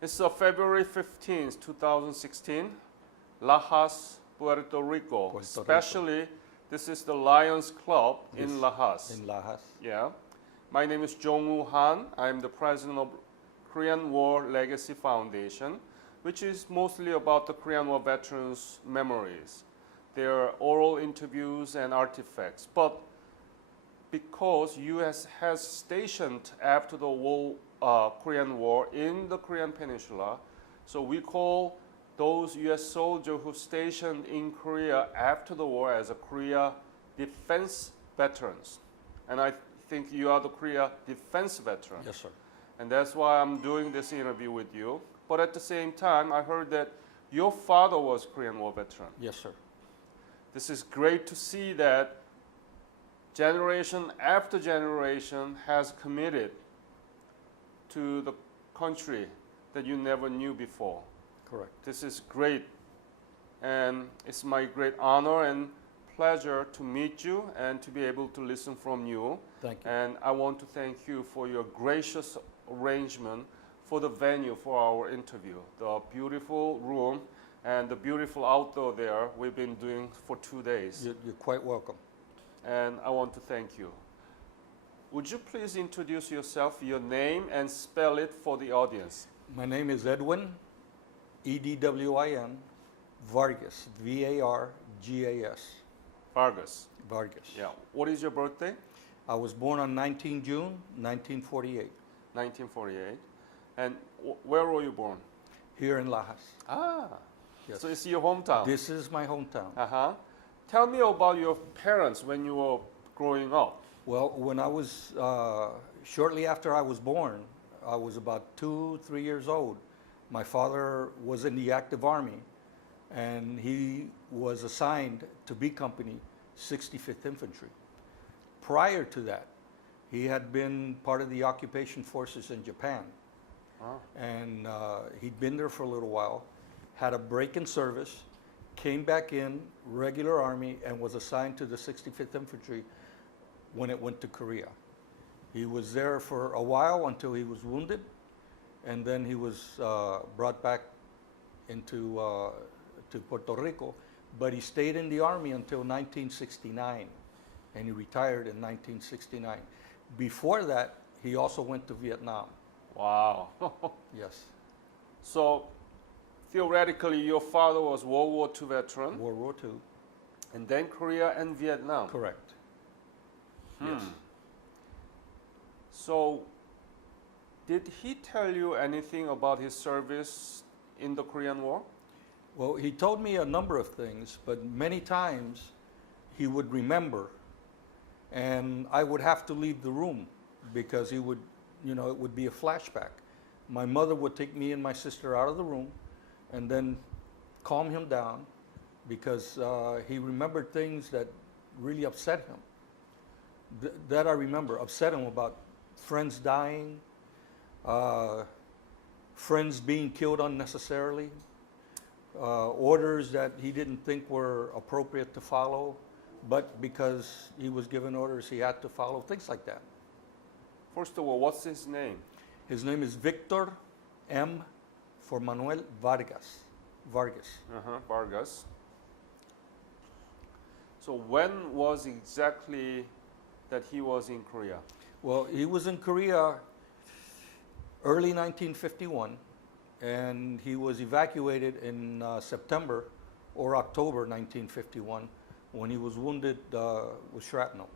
It's February 15th, 2016, Lajas, Puerto Rico. Especially, this is the Lions Club in Lajas. In Lajas. Yeah. My name is Jong-woo Han. I'm the president of Korean War Legacy Foundation, which is mostly about the Korean War veterans' memories, their oral interviews and artifacts. But because U.S. has stationed after the Korean War in the Korean Peninsula, so we call those U.S. soldiers who stationed in Korea after the war as a Korea defense veterans. And I think you are the Korea defense veteran. Yes, sir. And that's why I'm doing this interview with you. But at the same time, I heard that your father was Korean War veteran. Yes, sir. This is great to see that generation after generation has committed to the country that you never knew before. Correct. This is great, and it's my great honor and pleasure to meet you and to be able to listen from you. Thank you. And I want to thank you for your gracious arrangement for the venue for our interview. The beautiful room and the beautiful outdoor there we've been doing for 2 days. You're quite welcome. And I want to thank you. Would you please introduce yourself, your name, and spell it for the audience? My name is Edwin, E-D-W-I-N, Vargas, V-A-R-G-A-S. Vargas. Vargas. Yeah. What is your birthday? I was born on 19 June, 1948, 1948. And where were you born? here in Lajas. Ah. Yes. So it's your hometown. This is my hometown. Uh-huh. Tell me about your parents when you were growing up. Well, when I was, shortly after I was born, I was about 2-3 years old. My father was in the active army, and he was assigned to B Company, 65th Infantry. Prior to that, he had been part of the occupation forces in Japan. Oh. And he'd been there for a little while, had a break in service, came back in, regular army, and was assigned to the 65th Infantry when it went to Korea. He was there for a while until he was wounded, and then he was brought back into to Puerto Rico, but he stayed in the army until 1969, and he retired in 1969. Before that, he also went to Vietnam. Wow. Yes. So theoretically, your father was World War II veteran, World War II. and then Korea and Vietnam. Correct. Hmm. Yes. So did he tell you anything about his service in the Korean War? Well, he told me a number of things, but many times he would remember, and I would have to leave the room because he would, it would be a flashback. My mother would take me and my sister out of the room and then calm him down because he remembered things that really upset him. That I remember, upset him about friends dying, friends being killed unnecessarily, orders that he didn't think were appropriate to follow, but because he was given orders he had to follow, things like that. First of all, what's his name? His name is Victor M. for Manuel Vargas. Vargas. Vargas. So when was exactly that he was in Korea? Well, he was in Korea early 1951, and he was evacuated in September or October 1951 when he was wounded with shrapnel.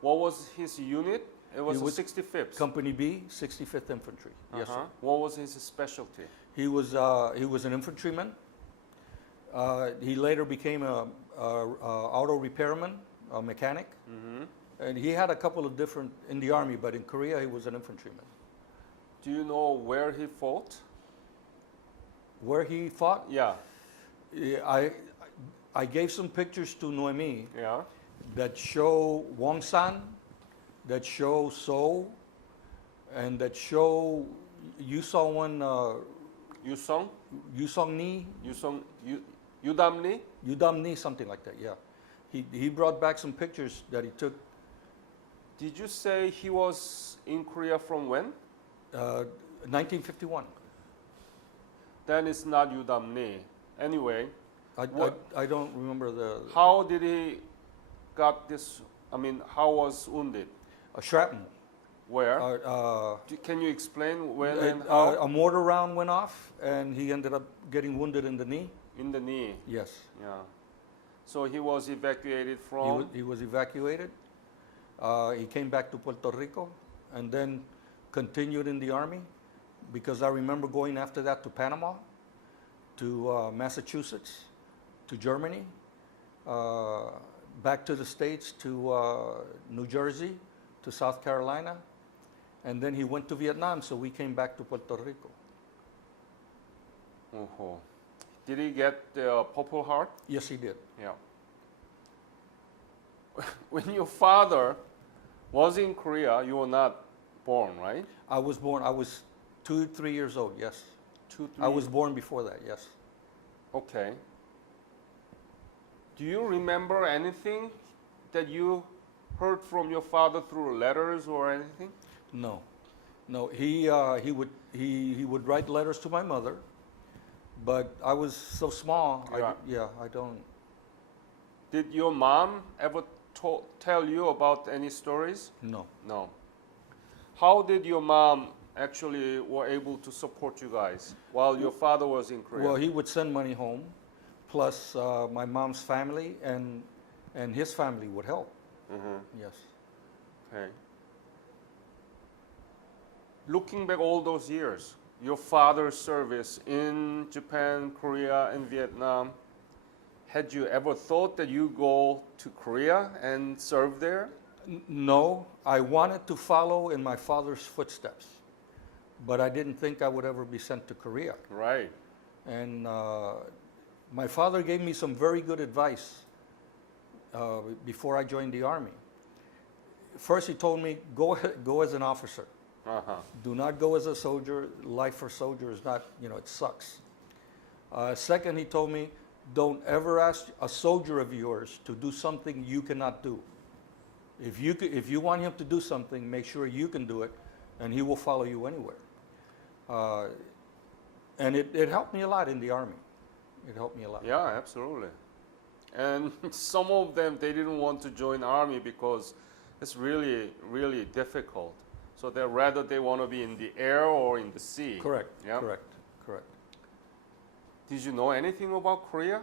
What was his unit? It was He was the 65th. Company B, 65th Infantry. Yes, sir. What was his specialty? He was an infantryman. He later became a auto repairman, a mechanic, and he had a couple of different in the army. But in Korea, he was an infantryman. Do you know where he fought? Where he fought? Yeah. I gave some pictures to Noemi Yeah. that show Wongsan, that show Seoul, and that show, you saw one, Yusong? Yusongni, Yudamni? Udamni, something like that, yeah. He brought back some pictures that he took. Did you say he was in Korea from when? 1951. Then it's not Udamni. Anyway, I don't remember the how did he got this? I mean, how was wounded? a shrapnel. Where? Uh, Can you explain when a, and how? a mortar round went off, and he ended up getting wounded in the knee. In the knee. Yes, Yeah. So he was evacuated he from. he was evacuated. He came back to Puerto Rico, and then continued in the army, because I remember going after that to Panama, to Massachusetts, to Germany, back to the States, to New Jersey, to South Carolina, and then he went to Vietnam, so we came back to Puerto Rico. Oh. Did he get the Purple Heart? Yes, he did. Yeah. When your father was in Korea, you were not born, right? I was 2, 3 years old, yes. 2, 3. I was born before that, yes. Okay. Do you remember anything that you heard from your father through letters or anything? No. He would write letters to my mother, but I was so small. Yeah. I don't. Did your mom ever tell you about any stories? No. No. How did your mom actually were able to support you guys while your father was in Korea? Well, he would send money home, plus my mom's family and his family would help. Mm-hmm. Yes. Okay. Looking back all those years, your father's service in Japan, Korea, and Vietnam, had you ever thought that you go to Korea and serve there? No, I wanted to follow in my father's footsteps, but I didn't think I would ever be sent to Korea. Right. And my father gave me some very good advice before I joined the army. First, he told me, go as an officer. Uh-huh. Do not go as a soldier. Life for soldier is not, it sucks. Second, he told me, don't ever ask a soldier of yours to do something you cannot do. If you want him to do something, make sure you can do it, and he will follow you anywhere. And it helped me a lot in the army. It helped me a lot. Yeah, absolutely. And some of them, they didn't want to join army because it's really, really difficult. So they want to be in the air or in the sea. Correct. Yeah. Correct. Did you know anything about Korea?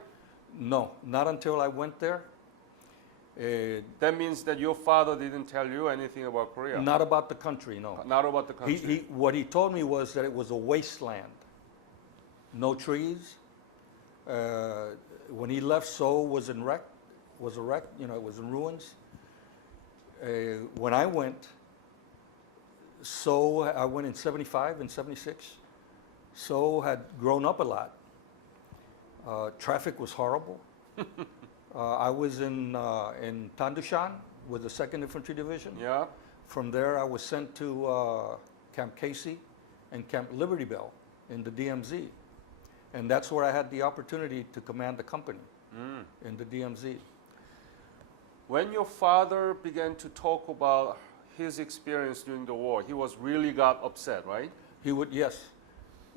No, not until I went there. That means that your father didn't tell you anything about Korea. Not about the country, no. Not about the country. What he told me was that it was a wasteland. No trees. When he left, Seoul was a wreck. It was in ruins. When I went, Seoul, I went in 75 and 76. Seoul had grown up a lot. Traffic was horrible. I was in Tandushan with the 2nd Infantry Division. Yeah. From there, I was sent to Camp Casey and Camp Liberty Bell in the DMZ. And that's where I had the opportunity to command the company in the DMZ. When your father began to talk about his experience during the war, he really got upset, right? He would, yes.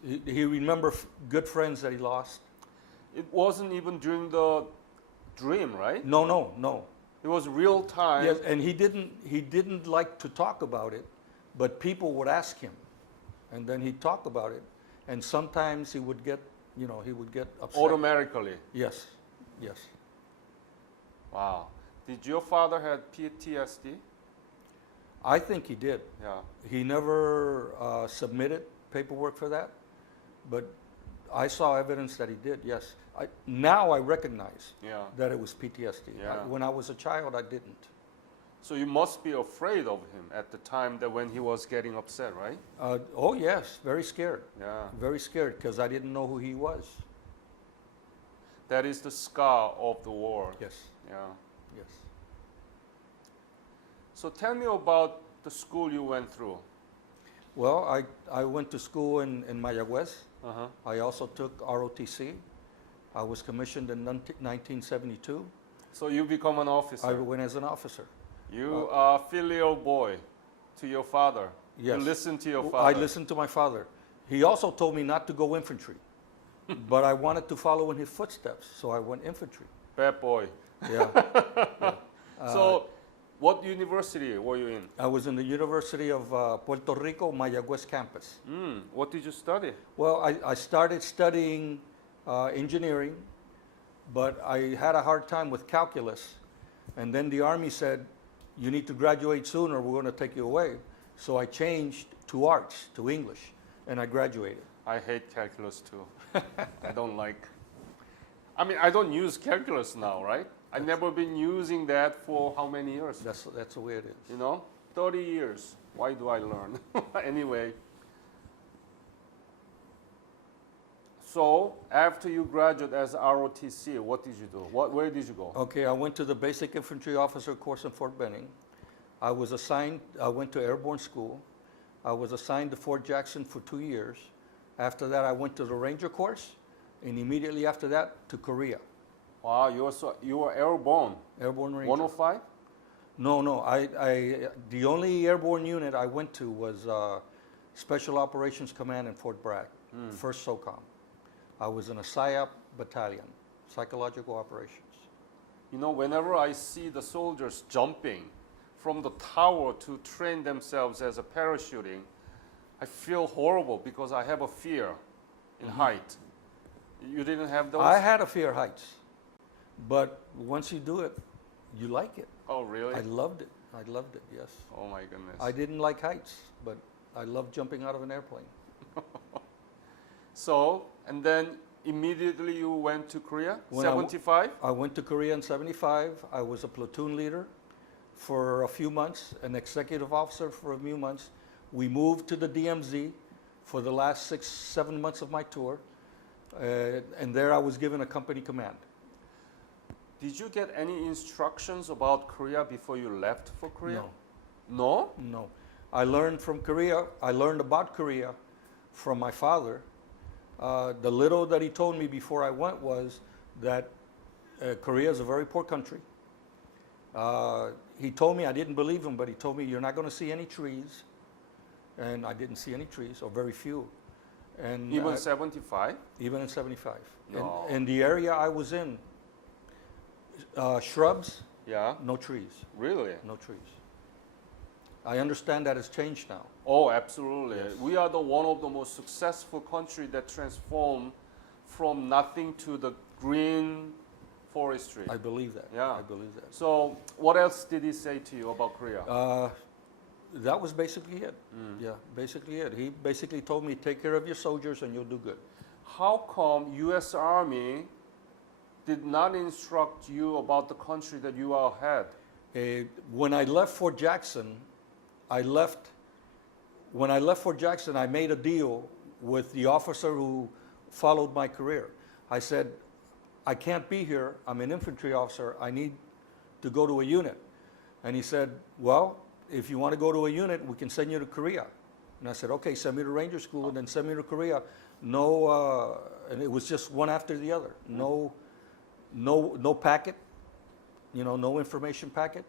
He remembered good friends that he lost. It wasn't even during the dream, right? No. It was real time. Yes, and he didn't like to talk about it, but people would ask him, and then he'd talk about it, and sometimes he would get upset. Automatically. Yes. Wow. Did your father have PTSD? I think he did. Yeah. He never submitted paperwork for that, but I saw evidence that he did, yes. Now I recognize that it was PTSD. Yeah. When I was a child, I didn't. So you must be afraid of him at the time that when he was getting upset, right? Oh, yes, very scared. Yeah. Very scared because I didn't know who he was. That is the scar of the war. Yes. Yeah. Yes. So tell me about the school you went through. Well, I went to school in Mayagüez. Uh-huh. I also took ROTC. I was commissioned in 1972. So you become an officer. I went as an officer. You are a filial boy to your father. Yes. You listen to your father. I listened to my father. He also told me not to go infantry. but I wanted to follow in his footsteps, so I went infantry. Bad boy. Yeah. Yeah. So, what university were you in? I was in the University of Puerto Rico, Mayagüez campus. What did you study? Well, I started studying engineering, but I had a hard time with calculus. And then the Army said, you need to graduate soon or we're going to take you away. So I changed to arts, to English, and I graduated. I hate calculus too. I don't like. I mean, I don't use calculus now, right? I've never been using that for how many years? That's the way it is. You know, 30 years. Why do I learn? Anyway. So, after you graduated as ROTC, what did you do? Where did you go? Okay, I went to the Basic Infantry Officer course in Fort Benning. I went to airborne school. I was assigned to Fort Jackson for 2 years. After that, I went to the Ranger course, and immediately after that, to Korea. Wow, you were airborne. Airborne Ranger. 105? No, the only airborne unit I went to was Special Operations Command in Fort Bragg, 1st SOCOM. I was in a PSYOP battalion, Psychological Operations. You know, whenever I see the soldiers jumping from the tower to train themselves as a parachuting, I feel horrible because I have a fear in height. You didn't have those? I had a fear of heights, but once you do it, you like it. Oh, really? I loved it. I loved it, yes. Oh, my goodness. I didn't like heights, but I loved jumping out of an airplane. So, and then immediately you went to Korea? When 75? I went to Korea in 75. I was a platoon leader for a few months, an executive officer for a few months. We moved to the DMZ for the last 6-7 months of my tour, and there I was given a company command. Did you get any instructions about Korea before you left for Korea? No. No? No. I learned about Korea from my father. The little that he told me before I went was that Korea is a very poor country. He told me, I didn't believe him, but he told me, you're not going to see any trees. And I didn't see any trees, or very few. And Even 75? Even in 75. No. And the area I was in, shrubs, Yeah? no trees. Really? No trees. I understand that has changed now. Oh, absolutely. Yes. We are one of the most successful country that transformed from nothing to the green forestry. I believe that. Yeah. I believe that. So, what else did he say to you about Korea? That was basically it. Yeah, basically it. He basically told me, take care of your soldiers and you'll do good. How come U.S. Army did not instruct you about the country that you are had? When I left Fort Jackson, I made a deal with the officer who followed my career. I said, I can't be here. I'm an infantry officer. I need to go to a unit. And he said, well, if you want to go to a unit, we can send you to Korea. And I said, okay, send me to Ranger School and then send me to Korea. No, and it was just one after the other. No packet, no information packet.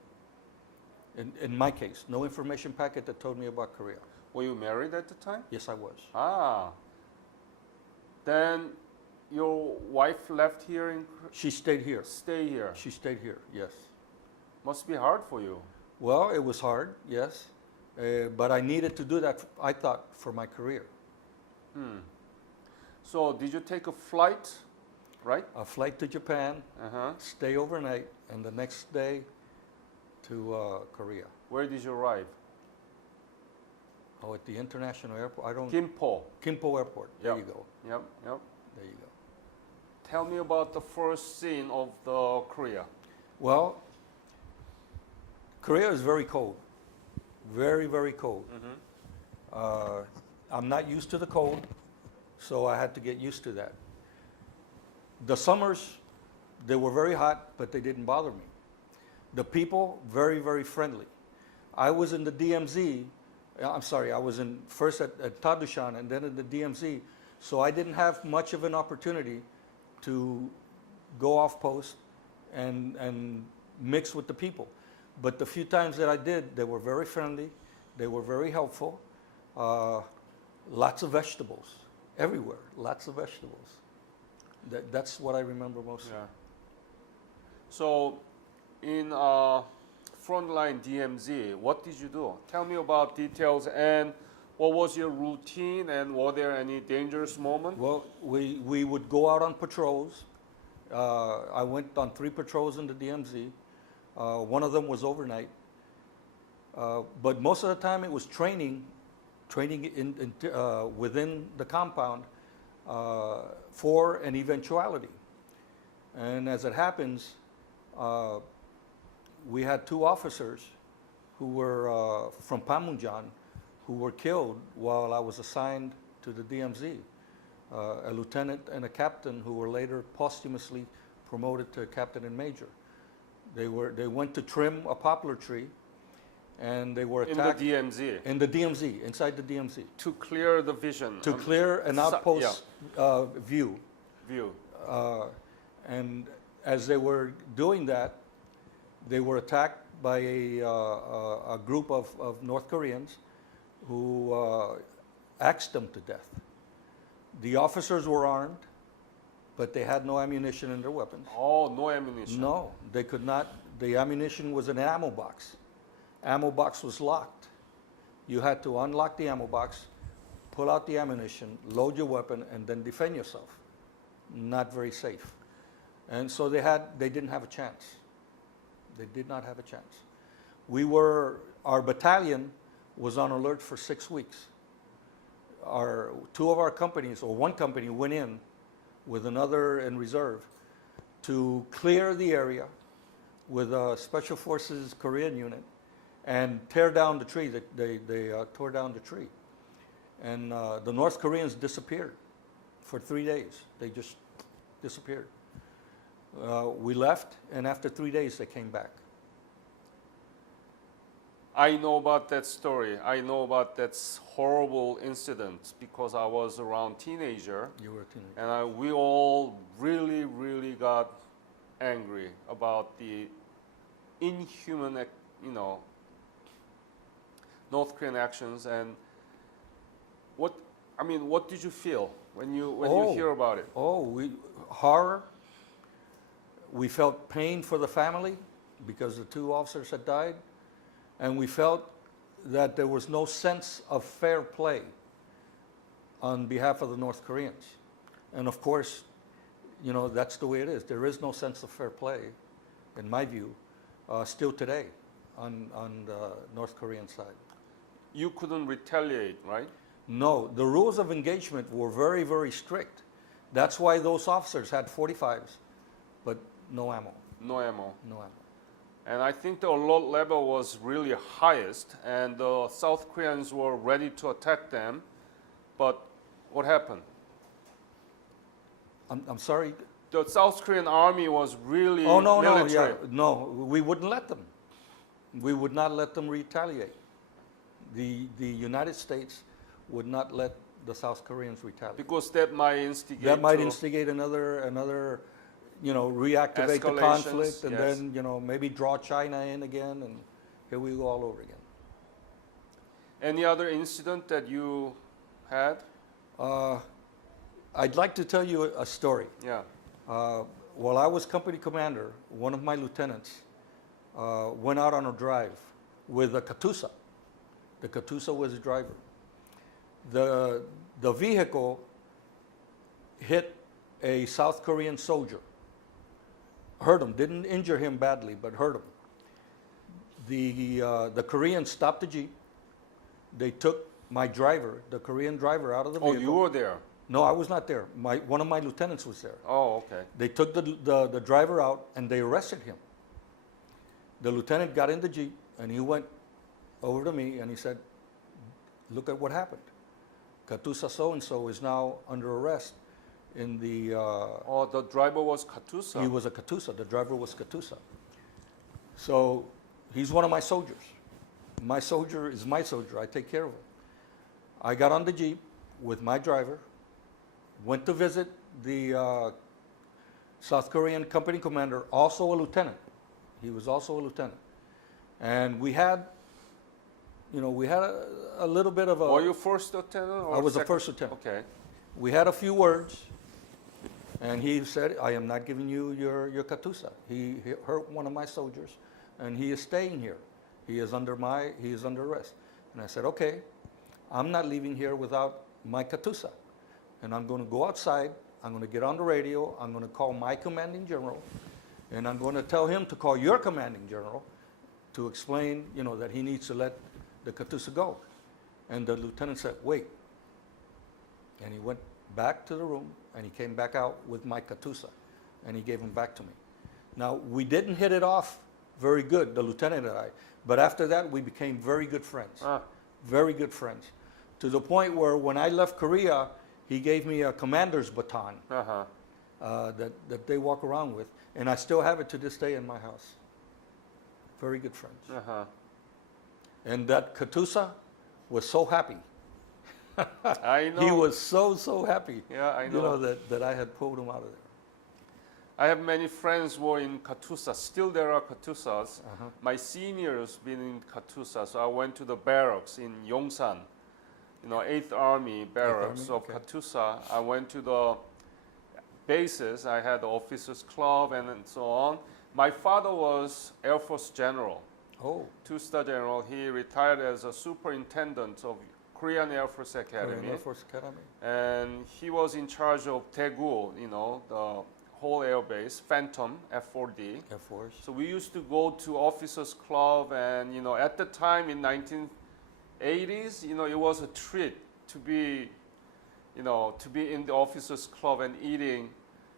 In my case, no information packet that told me about Korea. Were you married at the time? Yes, I was. Ah. Then your wife left here in She stayed here. stay here. She stayed here, yes. Must be hard for you. Well, it was hard, yes. But I needed to do that, I thought, for my career. So did you take a flight, right? A flight to Japan, Uh-huh. stay overnight, and the next day to Korea. Where did you arrive? Oh, at the international airport? Gimpo. Kimpo Airport. There Yep. you go. Yep, yep. There you go. Tell me about the first scene of the Korea. Well, Korea is very cold. Very, very cold. I'm not used to the cold, so I had to get used to that. The summers, they were very hot, but they didn't bother me. The people, very, very friendly. I was in the DMZ, I was first at Tadushan and then in the DMZ, so I didn't have much of an opportunity to go off post and mix with the people. But the few times that I did, they were very friendly, they were very helpful. Lots of vegetables, everywhere, lots of vegetables. That's what I remember most. Yeah. So, in frontline DMZ, what did you do? Tell me about details and what was your routine and were there any dangerous moments? Well, we would go out on patrols. I went on 3 patrols in the DMZ. One of them was overnight. But most of the time it was training within the compound for an eventuality. And as it happens, we had 2 officers who were from Panmunjom who were killed while I was assigned to the DMZ. A lieutenant and a captain who were later posthumously promoted to captain and major. They went to trim a poplar tree, and they were attacked in the DMZ. In the DMZ, inside the DMZ, To clear the vision. to clear an outpost view. And as they were doing that, they were attacked by a group of North Koreans who axed them to death. The officers were armed, but they had no ammunition in their weapons. Oh, no ammunition. No, they could not. The ammunition was in an ammo box. Ammo box was locked. You had to unlock the ammo box, pull out the ammunition, load your weapon, and then defend yourself. Not very safe. And so they didn't have a chance. They did not have a chance. Our battalion was on alert for 6 weeks. 2 of our companies, or one company, went in with another in reserve to clear the area with a Special Forces Korean unit and tear down the tree. They tore down the tree. And the North Koreans disappeared for 3 days. They just disappeared. We left, and after 3 days, they came back. I know about that story. I know about that horrible incident because I was around teenager. You were a teenager. And we all really, really got angry about the inhuman, North Korean actions. And what did you feel when you hear about it? Horror. We felt pain for the family because the 2 officers had died. And we felt that there was no sense of fair play on behalf of the North Koreans. And of course, that's the way it is. There is no sense of fair play, in my view, still today on the North Korean side. You couldn't retaliate, right? No, the rules of engagement were very, very strict. That's why those officers had 45s, but no ammo. No ammo. No ammo. And I think the alert level was really highest, and the South Koreans were ready to attack them. But what happened? I'm sorry. The South Korean army was really military. No, we wouldn't let them. We would not let them retaliate. The United States would not let the South Koreans retaliate. Because that might instigate. That might instigate another. Reactivate the conflict, and yes. then, maybe draw China in again, and here we go all over again. Any other incident that you had? I'd like to tell you a story. Yeah. While I was company commander, one of my lieutenants went out on a drive with a Katyusha. The Katyusha was the driver. The vehicle hit a South Korean soldier. Hurt him, didn't injure him badly, but hurt him. The Koreans stopped the Jeep. They took my driver, the Korean driver, out of the vehicle. Oh, you were there? No, I was not there. One of my lieutenants was there. Oh, okay. They took the driver out and they arrested him. The lieutenant got in the Jeep and he went over to me and he said, "Look at what happened. Katyusha so-and-so is now under arrest in the..." The driver was Katyusha? He was a Katyusha. The driver was Katyusha. So he's one of my soldiers. My soldier is my soldier. I take care of him. I got on the Jeep with my driver, went to visit the South Korean company commander, also a lieutenant. He was also a lieutenant. And we had, a little bit of a... Were you first lieutenant? Or I was second? a first lieutenant. Okay. We had a few words, And he said, I am not giving you your katusa. He hurt one of my soldiers, and he is staying here. He is under arrest. And I said, okay, I'm not leaving here without my katusa. And I'm going to go outside, I'm going to get on the radio, I'm going to call my commanding general, and I'm going to tell him to call your commanding general to explain, that he needs to let the katusa go. And the lieutenant said, wait. And he went back to the room, and he came back out with my katusa, and he gave him back to me. Now, we didn't hit it off very good, the lieutenant and I, but after that, we became very good friends. Very good friends. To the point where when I left Korea, he gave me a commander's baton that they walk around with, and I still have it to this day in my house. Very good friends. And that katusa was so happy. I know. He was so happy. Yeah, I know. That I had pulled him out of there. I have many friends who are in Katusa. Still there are Katusas. My seniors been in Katusa, so I went to the barracks in Yongsan, 8th Army barracks of Katusa. I went to the bases. I had the officers club and so on. My father was Air Force General. Oh. Two-star general. He retired as a superintendent of Korean Air Force Academy. Korean Air Force Academy. And he was in charge of Daegu, the whole air base, Phantom, F4D. Air Force. So we used to go to officers club, and at the time in 1980s, it was a treat to be in the officers club and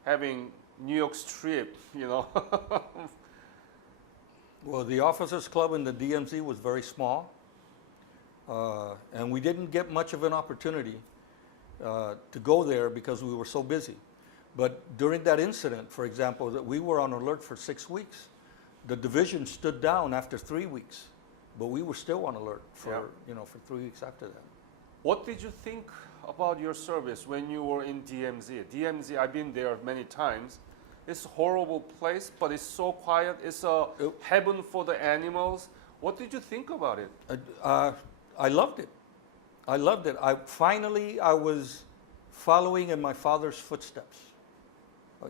having New York strip, Well, the officers club in the DMZ was very small, and we didn't get much of an opportunity to go there because we were so busy. But during that incident, for example, that we were on alert for 6 weeks. The division stood down after 3 weeks, but we were still on alert for 3 weeks after that. What did you think about your service when you were in DMZ? DMZ, I've been there many times. It's a horrible place, but it's so quiet. It's a heaven for the animals. What did you think about it? I loved it. I loved it. I was following in my father's footsteps.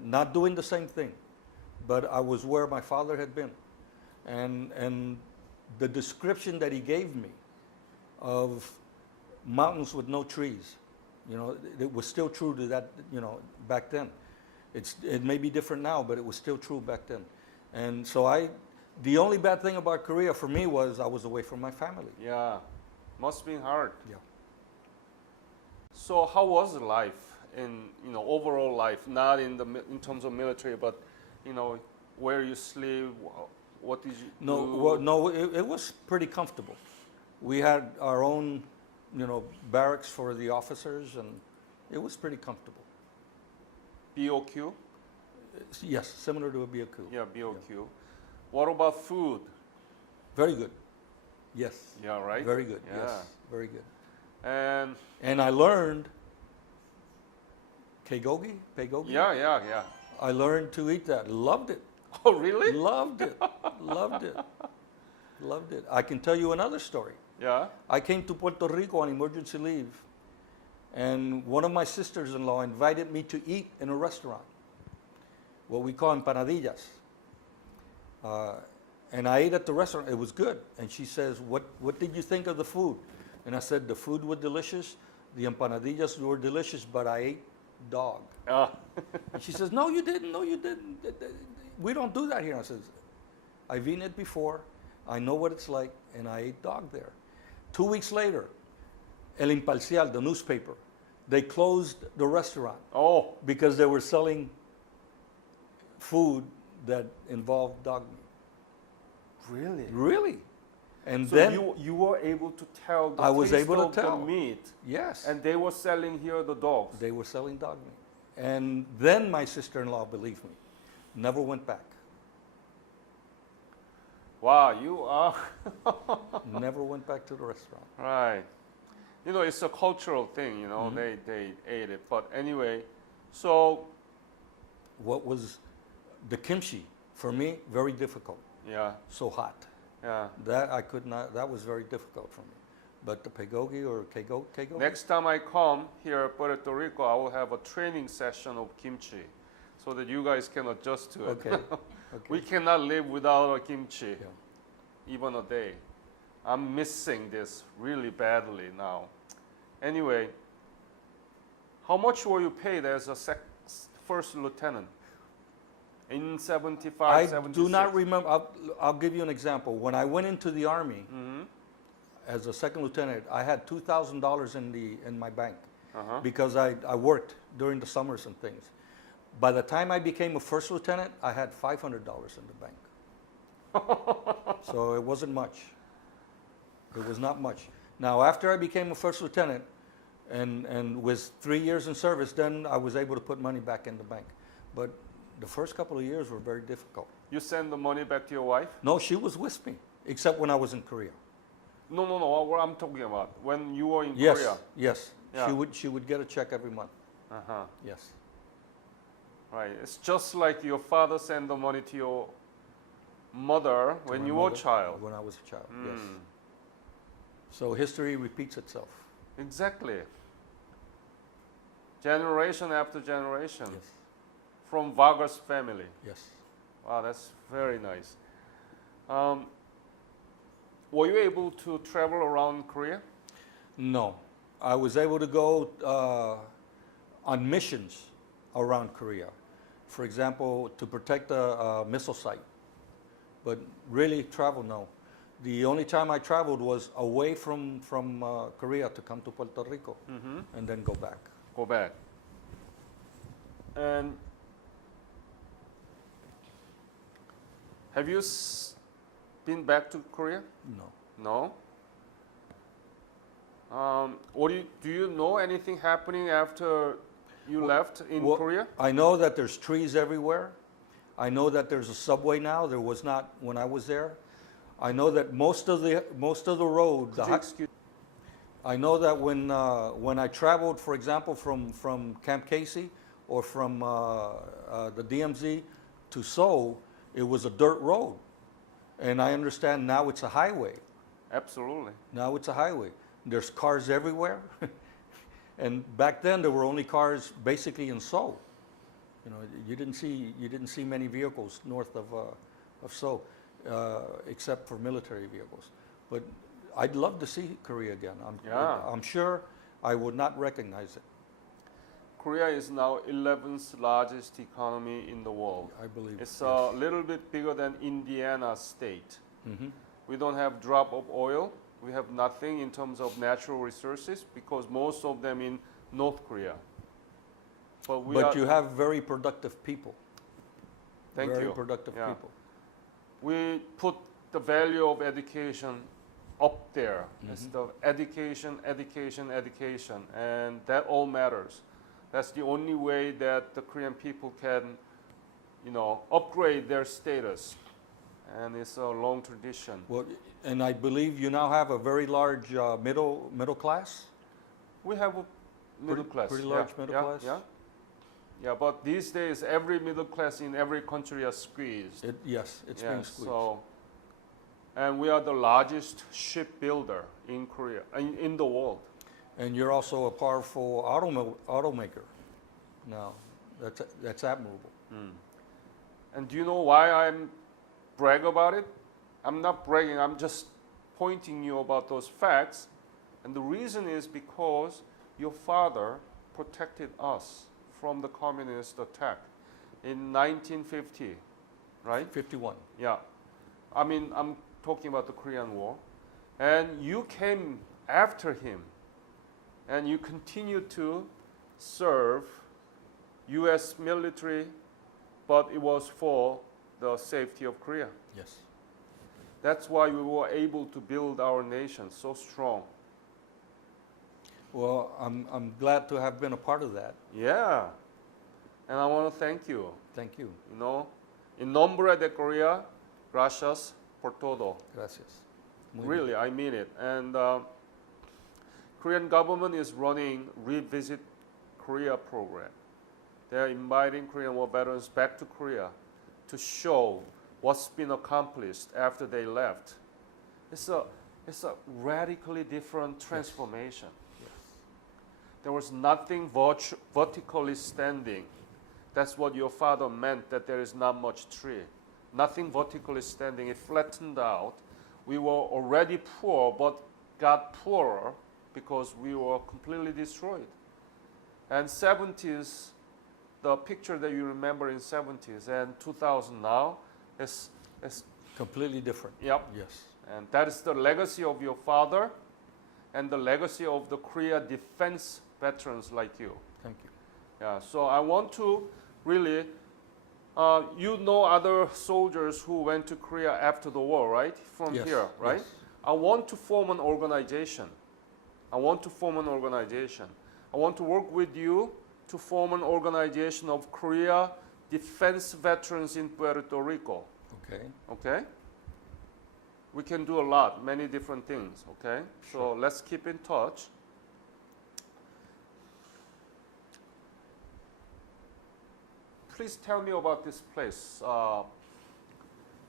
Not doing the same thing, but I was where my father had been. And the description that he gave me of mountains with no trees, it was still true to that, back then. It may be different now, but it was still true back then. And so the only bad thing about Korea for me was I was away from my family. Yeah, must be hard. Yeah. So how was life in overall life, not in terms of military, but where you sleep, what did you do? No, it was pretty comfortable. We had our own barracks for the officers, and it was pretty comfortable. BOQ? Yes, similar to a BOQ. Yeah, BOQ. Yeah. What about food? Very good. Yes. Yeah, right? Very good. Yeah. Yes, very good. And I learned Pegogi. Yeah. I learned to eat that. Loved it. Oh, really? Loved it. Loved it. Loved it. I can tell you another story. Yeah. I came to Puerto Rico on emergency leave, and one of my sisters-in-law invited me to eat in a restaurant, what we call empanadillas. And I ate at the restaurant. It was good. And she says, what did you think of the food? And I said, the food was delicious. The empanadillas were delicious, but I ate dog. And she says, no, you didn't. No, you didn't. We don't do that here. I says, I've eaten it before. I know what it's like, and I ate dog there. 2 weeks later, El Imparcial, the newspaper, they closed the restaurant. Oh. Because they were selling food that involved dog meat. Really? Really. And so then you were able to tell the I was taste able of to tell. the meat. Yes. And they were selling here the dogs. They were selling dog meat. And then my sister-in-law believed me. Never went back. Wow, you are. Never went back to the restaurant. Right. It's a cultural thing, they ate it. But anyway, so. What was the kimchi, for me, very difficult. Yeah. So hot. Yeah. That I could not, that was very difficult for me. But the pegogi or kegogi? Next time I come here at Puerto Rico, I will have a training session of kimchi. so that you guys can adjust to it. Okay. Okay. We cannot live without a kimchi, Yeah. even a day. I'm missing this really badly now. Anyway, how much were you paid as a first lieutenant in 75, I 76? do not remember. I'll give you an example. When I went into the Army as a second lieutenant, I had $2,000 in my bank because I worked during the summers and things. By the time I became a first lieutenant, I had $500 in the bank. So it wasn't much. It was not much. Now, after I became a first lieutenant and with 3 years in service, then I was able to put money back in the bank. But the first couple of years were very difficult. You send the money back to your wife? No, she was with me, except when I was in Korea. No. What I'm talking about, when you were in Yes, Korea. yes. Yeah. She would get a check every month. Yes. Right. It's just like your father sent the money to your mother To when my you were a mother, child. When I was a child, yes. So history repeats itself. Exactly. Generation after generation. Yes. From Vargas family. Yes. Wow, that's very nice. Were you able to travel around Korea? No, I was able to go on missions around Korea. For example, to protect a missile site. But really travel, no. The only time I traveled was away from Korea to come to Puerto Rico and then go back. Go back. And have you been back to Korea? No. No? Do you know anything happening after you left in Well, Korea? I know that there's trees everywhere. I know that there's a subway now. There was not when I was there. I know that most of the road. I know that when I traveled, for example, from Camp Casey or from the DMZ to Seoul, it was a dirt road, and I understand now it's a highway. Absolutely. Now it's a highway. There's cars everywhere, and back then there were only cars basically in Seoul. You know, you didn't see many vehicles north of Seoul, except for military vehicles. But I'd love to see Korea again. I'm sure I would not recognize it. Korea is now 11th largest economy in the world. I believe It's a little bit bigger than Indiana state. We don't have drop of oil. We have nothing in terms of natural resources because most of them in North Korea. But you have very productive people. Thank you. Very productive people. We put the value of education up there. It's the education, and that all matters. That's the only way that the Korean people can, upgrade their status. And it's a long tradition. Well, and I believe you now have a very large middle class. We have a middle class. Pretty large middle class. Yeah, but these days every middle class in every country are squeezed. Yes, it's being squeezed. And we are the largest shipbuilder in Korea, in the world. And you're also a powerful automaker. Now, that's admirable. And do you know why I'm brag about it? I'm not bragging. I'm just pointing you about those facts. And the reason is because your father protected us from the communist attack in 1950, right? 51. Yeah. I mean, I'm talking about the Korean War. And you came after him. And you continued to serve U.S. military, but it was for the safety of Korea. Yes. That's why we were able to build our nation so strong. Well, I'm glad to have been a part of that. Yeah. And I want to thank you. Thank you. In nombre de Korea, gracias por todo. Gracias. Really, I mean it. And Korean government is running Revisit Korea program. They're inviting Korean War veterans back to Korea to show what's been accomplished after they left. It's a radically different transformation. Yes. There was nothing vertically standing. That's what your father meant, that there is not much tree. Nothing vertically standing, it flattened out. We were already poor, but got poorer because we were completely destroyed. And 70s, the picture that you remember in 70s and 2000 now is Completely different. yep. Yes. And that is the legacy of your father and the legacy of the Korea defense veterans like you. Thank you. Yeah, so I want to really, you know other soldiers who went to Korea after the war, right? From Yes, here, right? yes. I want to form an organization. I want to work with you to form an organization of Korea defense veterans in Puerto Rico. Okay. Okay? We can do a lot, many different things, okay? So Sure. let's keep in touch. Please tell me about this place,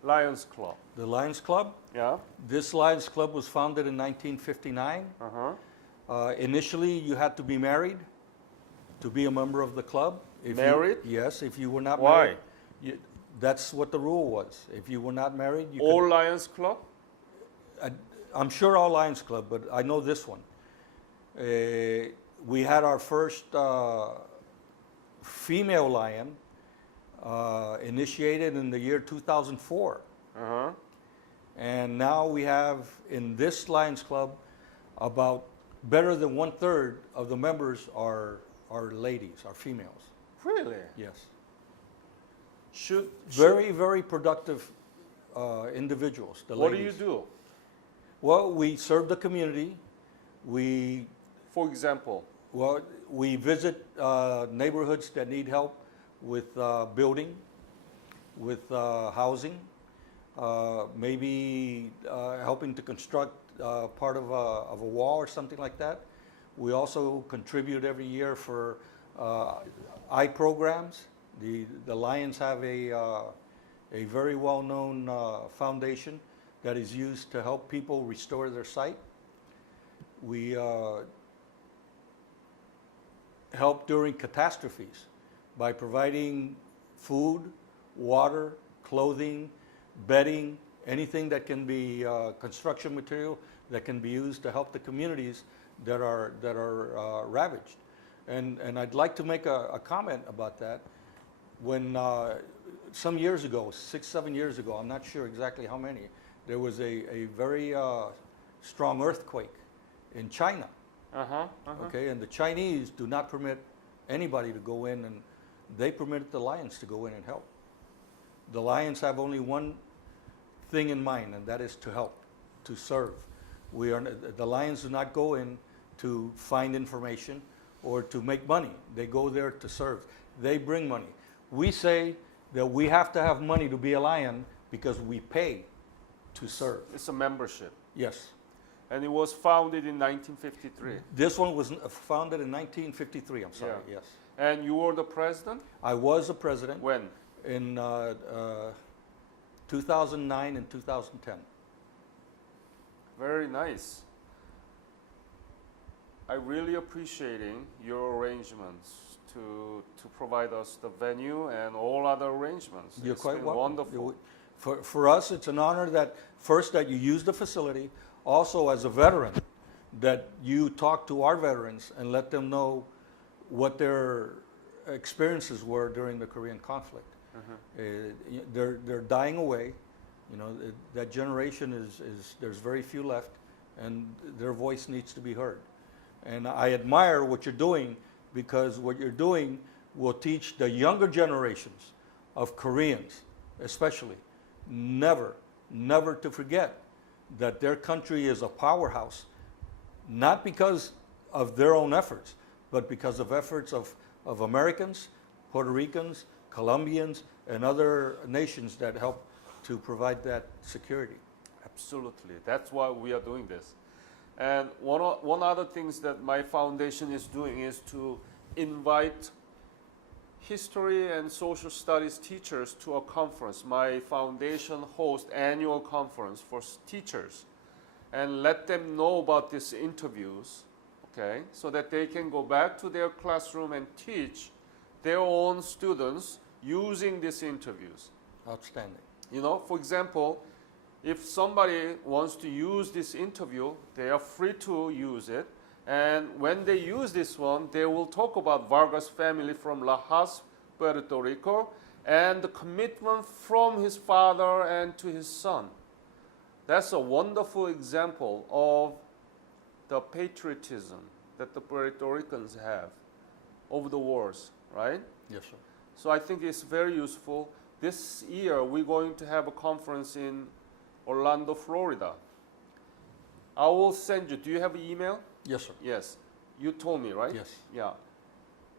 Lions Club. The Lions Club. Yeah? This Lions Club was founded in 1959. Initially, you had to be married to be a member of the club. Married? Yes. If you were not Why? married, that's what the rule was. If you were not married, you All Lions Club? I'm sure all Lions Club, but I know this one. We had our first female lion initiated in the year 2004. Uh-huh. And now we have in this Lions Club about better than 1/3 of the members are ladies, are females. Really? Yes. Should Very productive individuals. The what ladies. do you do? Well, we serve the community. We For example, we visit neighborhoods that need help with building, with housing, maybe helping to construct part of a wall or something like that. We also contribute every year for eye programs. The Lions have a very well-known foundation that is used to help people restore their sight. We help during catastrophes by providing food, water, clothing, bedding, anything that can be construction material that can be used to help the communities that are ravaged. And I'd like to make a comment about that. When some years ago, 6-7 years ago, I'm not sure exactly how many, there was a very strong earthquake in China. Okay, and the Chinese do not permit anybody to go in, and they permit the Lions to go in and help. The Lions have only one thing in mind, and that is to help, to serve. The Lions do not go in to find information or to make money. They go there to serve. They bring money. We say that we have to have money to be a Lion because we pay to serve. it's a membership. Yes. And it was founded in 1953. This one was founded in 1953, I'm sorry, Yeah. yes. And you were the president? I was the president When? in 2009 and 2010. Very nice. I really appreciating your arrangements to provide us the venue and all other arrangements. You're It's quite been welcome. wonderful. For us, it's an honor that first that you use the facility, also as a veteran, that you talk to our veterans and let them know what their experiences were during the Korean conflict. They're dying away. You know, that generation is there's very few left, and their voice needs to be heard. And I admire what you're doing, because what you're doing will teach the younger generations of Koreans, especially, never to forget that their country is a powerhouse, not because of their own efforts, but because of efforts of Americans, Puerto Ricans, Colombians, and other nations that help to provide that security. Absolutely. That's why we are doing this. And one other things that my foundation is doing is to invite history and social studies teachers to a conference. My foundation hosts annual conference for teachers and let them know about these interviews, okay, so that they can go back to their classroom and teach their own students using these interviews. Outstanding. You know, for example, if somebody wants to use this interview, they are free to use it. And when they use this one, they will talk about Vargas family from Lajas, Puerto Rico, and the commitment from his father and to his son. That's a wonderful example of the patriotism that the Puerto Ricans have over the wars, right? Yes, sir. So I think it's very useful. This year, we're going to have a conference in Orlando, Florida. I will send you. Do you have an email? Yes, sir. Yes. You told me, right? Yes. Yeah.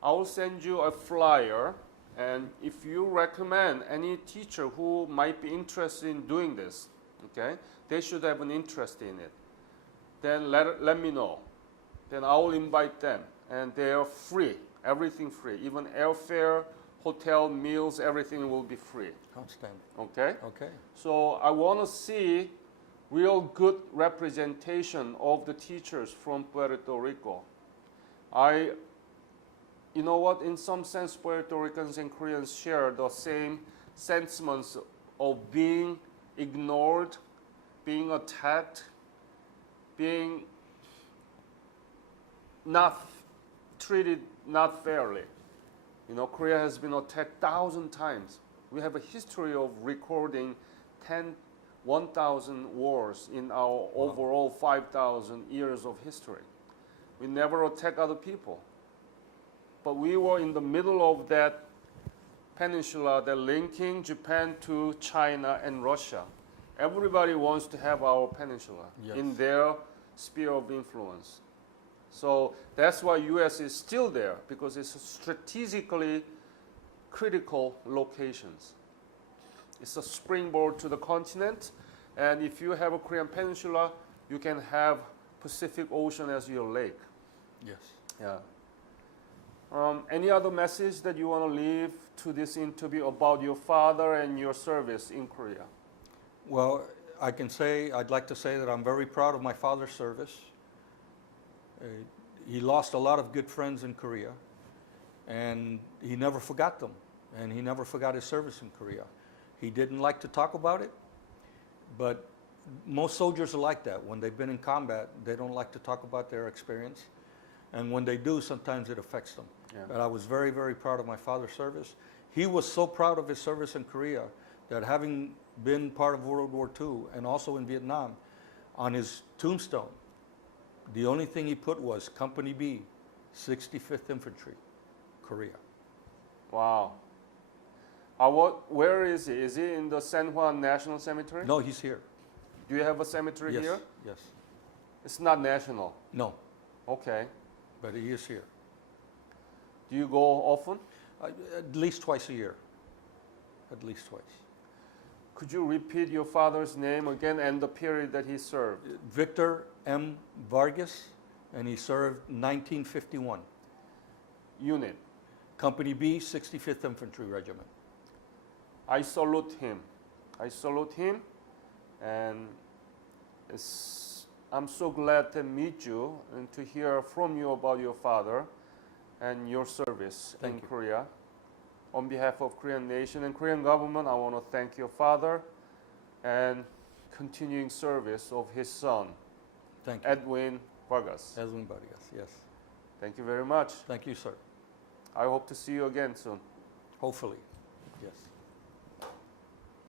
I will send you a flyer, and if you recommend any teacher who might be interested in doing this, okay, they should have an interest in it, then let me know. Then I will invite them, and they are free, everything free, even airfare, hotel, meals, everything will be free. Outstanding. Okay? Okay. So I want to see real good representation of the teachers from Puerto Rico. You know what, in some sense, Puerto Ricans and Koreans share the same sentiments of being ignored, being attacked, being not treated not fairly. You know, Korea has been attacked 1,000 times. We have a history of recording 1,000 wars in our overall 5,000 years of history. We never attack other people. But we were in the middle of that peninsula that linking Japan to China and Russia. Everybody wants to have our peninsula Yes. in their sphere of influence. So that's why U.S. is still there, because it's strategically critical locations. It's a springboard to the continent, and if you have a Korean peninsula, you can have Pacific Ocean as your lake. Yes. Yeah. Any other message that you want to leave to this interview about your father and your service in Korea? Well, I'd like to say that I'm very proud of my father's service. He lost a lot of good friends in Korea, and he never forgot them, and he never forgot his service in Korea. He didn't like to talk about it, but most soldiers are like that. When they've been in combat, they don't like to talk about their experience, and when they do, sometimes it affects them. Yeah. But I was very, very proud of my father's service. He was so proud of his service in Korea that, having been part of World War II and also in Vietnam, on his tombstone, the only thing he put was Company B, 65th Infantry, Korea. Wow. Where is he? Is he in the San Juan National Cemetery? No, he's here. Do you have a cemetery Yes, here? yes. It's not national. No, Okay. but he is here. Do you go often? At least twice a year. At least twice. Could you repeat your father's name again and the period that he served? Victor M. Vargas, and he served 1951. Unit. Company B, 65th Infantry Regiment. I salute him. I salute him, and I'm so glad to meet you and to hear from you about your father and your service Thank in you. Korea. On behalf of Korean nation and Korean government, I want to thank your father and continuing service of his son, Thank you. Edwin Vargas. Edwin Vargas, yes. Thank you very much. Thank you, sir. I hope to see you again soon. Hopefully, yes.